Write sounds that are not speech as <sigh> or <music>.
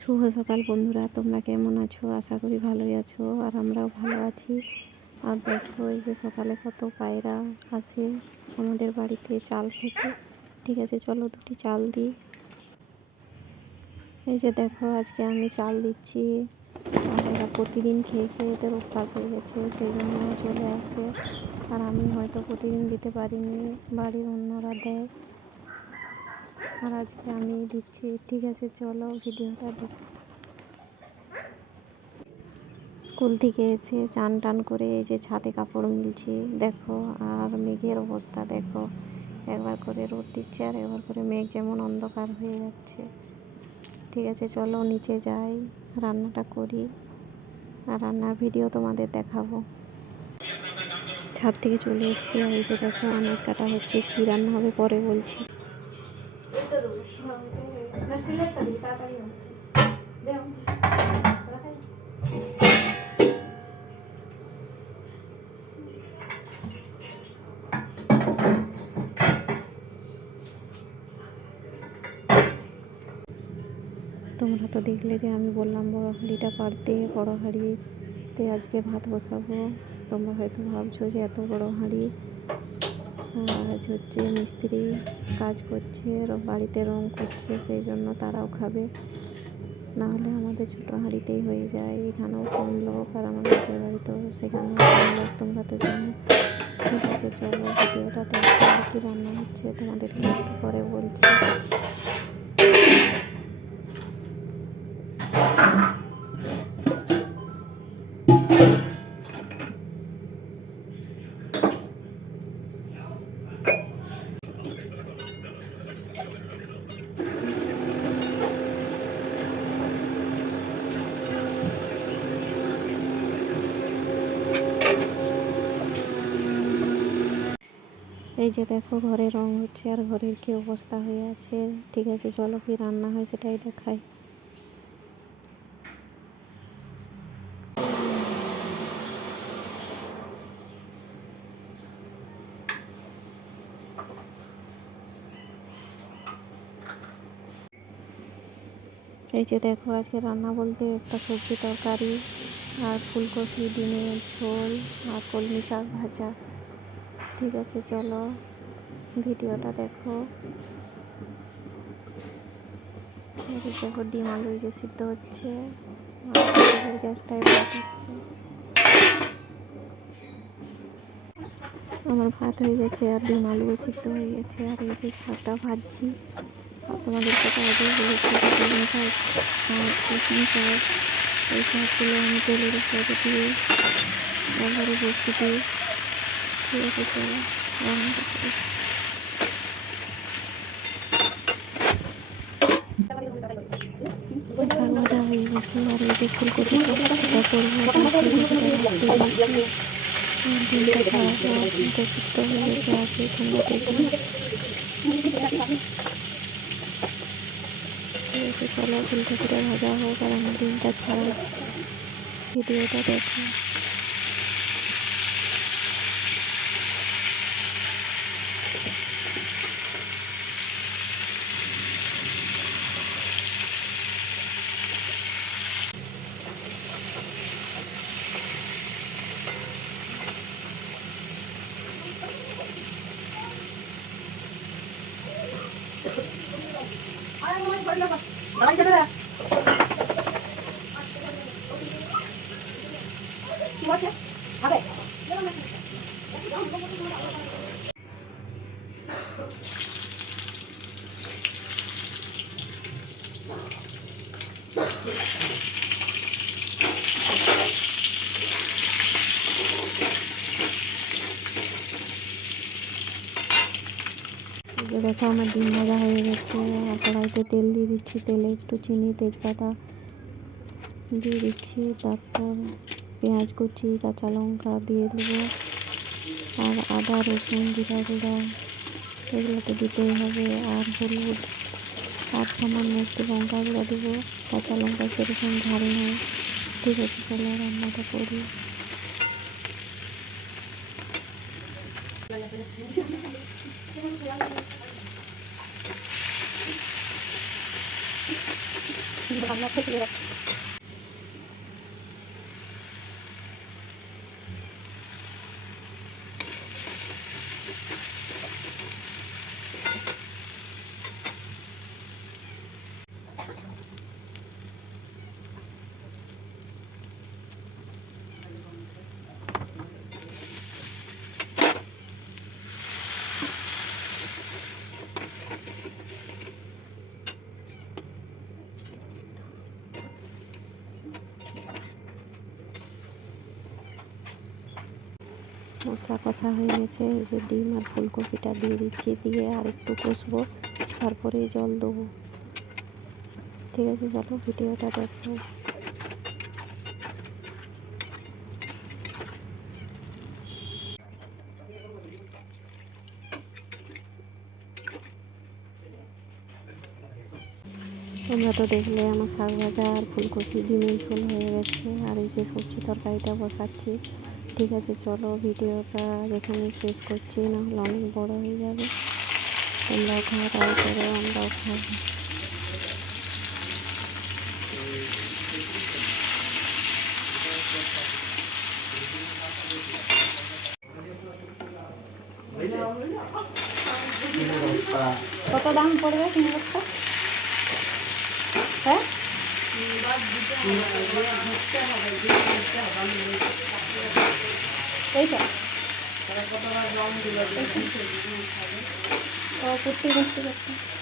শুভ সকাল বন্ধুরা, তোমরা কেমন আছো? আশা করি ভালোই আছো আর আমরাও ভালো আছি। আর দেখো, এই যে সকালে কত পায়রা আসে আমাদের বাড়িতে চাল খেতে ঠিক আছে, চলো দুটি চাল দিই। এই যে দেখো, আজকে আমি চাল দিচ্ছি। আর এরা প্রতিদিন খেয়ে খেয়ে এদের অভ্যাস হয়ে গেছে, সেই জন্য চলে আসে। আর আমি হয়তো প্রতিদিন দিতে পারিনি, বাড়ির অন্যরা দেয়। আর আজকে আমি দিচ্ছি, ঠিক আছে, চলো ভিডিওটা দেখো। স্কুল থেকে এসে চান টান করে এই যে ছাদে কাপড় মিলছি, দেখো, আর মেঘের অবস্থা, দেখো। একবার করে রোদ দিচ্ছে আর একবার করে মেঘ যেমন অন্ধকার হয়ে যাচ্ছে। ঠিক আছে, চলো নিচে যাই, রান্নাটা করি আর রান্নার ভিডিও তোমাদের দেখাবো। ছাদ থেকে চলে এসেছি আর এই যে দেখো, আনাজ কাটা হচ্ছে, কী রান্না হবে পরে বলছি। তোমরা তো দেখলে যে আমি বললাম বড় হাঁড়িটা পারতে বড় হাঁড়িতে আজকে ভাত বসাবো। তোমরা হয়তো ভাবছ যে এত বড় হাঁড়ি আজ হচ্ছে, মিস্ত্রি কাজ করছে বাড়িতে রং করছে, সেই জন্য তারাও খাবে। না হলে আমাদের ছোটো হাঁড়িতেই হয়ে যায়। এখানেও কম লোক আর আমাদের যে বাড়িতেও সেখানেও কম লোক। তোমরা তো জানো। ঠিক আছে, চলো ভিডিওটা আর কি রান্না হচ্ছে। তোমাদেরকে একটু পরে বলছি। এই যে দেখো ঘরে রং হচ্ছে আর ঘরের কি অবস্থা হয়ে আছে। ঠিক আছে, চলো কি রান্না হয় সেটাই দেখাই। এই যে দেখো, আজকে রান্না বলতে একটা সবজি তরকারি আর ফুলকপি, ডিমের ঝোল আর কলমি শাক ভাজা। ঠিক আছে, চলো। ভিডিওটা দেখো। দেখো, ডিম আলু যে সিদ্ধ হচ্ছে। গ্যাসটাই হচ্ছে আমার ভাত হয়ে গেছে, আর ডিম আলুও সিদ্ধ হয়ে গেছে। আর এই যে শাকটা ভাজছি। তোমাদের আগেই বলেছি এই আমি তেলের উপরে দিয়ে একবারে বসে দিই। ভাজা হোক আর আমার ডিমটা ছাড়া ভিডিওটা দেখো। এই যে দেখো আমার ডিম ভাজা হয়ে গেছে আর কড়াইতে তেল দিয়ে দিচ্ছি তেলে একটু চিনি তেজপাতা দিয়ে দিচ্ছি তারপর পেঁয়াজ কুচি কাঁচা লঙ্কা দিয়ে দেবো আর আদা রসুন জিরা গুঁড়া এগুলো তো দিতেই হবে আর হলুদ আর সামান্য একটু লঙ্কা গুঁড়া দেবো কাঁচা লঙ্কা সেরকম ঝাল নয় ঠিক আছে চলো রান্নাটা করি <laughs> ভাবনা থেকে মশলা কষা হয়ে গেছে। এই যে ডিম আর ফুলকপিটা দিয়ে দিচ্ছি, দিয়ে আর একটু কষবো, তারপরে জল দেবো। ঠিক আছে, চলো, ভিডিওটা দেখো। তোমরা তো দেখলে আমার শাক ভাজা আর ফুলকপি ডিমের ঝোল হয়ে গেছে, আর এই যে সবজি তরকারিটা বসাচ্ছি। ঠিক আছে, চলো ভিডিওটা যেখানে শেষ করছি না হলে অনেক বড় হয়ে যাবে। তোমরাও খাওয়া দাওয়া করো, আমরাও খাব। কত দাম পড়বে তিন বস্তা হ্যাঁ এইটা। ও কুর্তি মিষ্টি করতে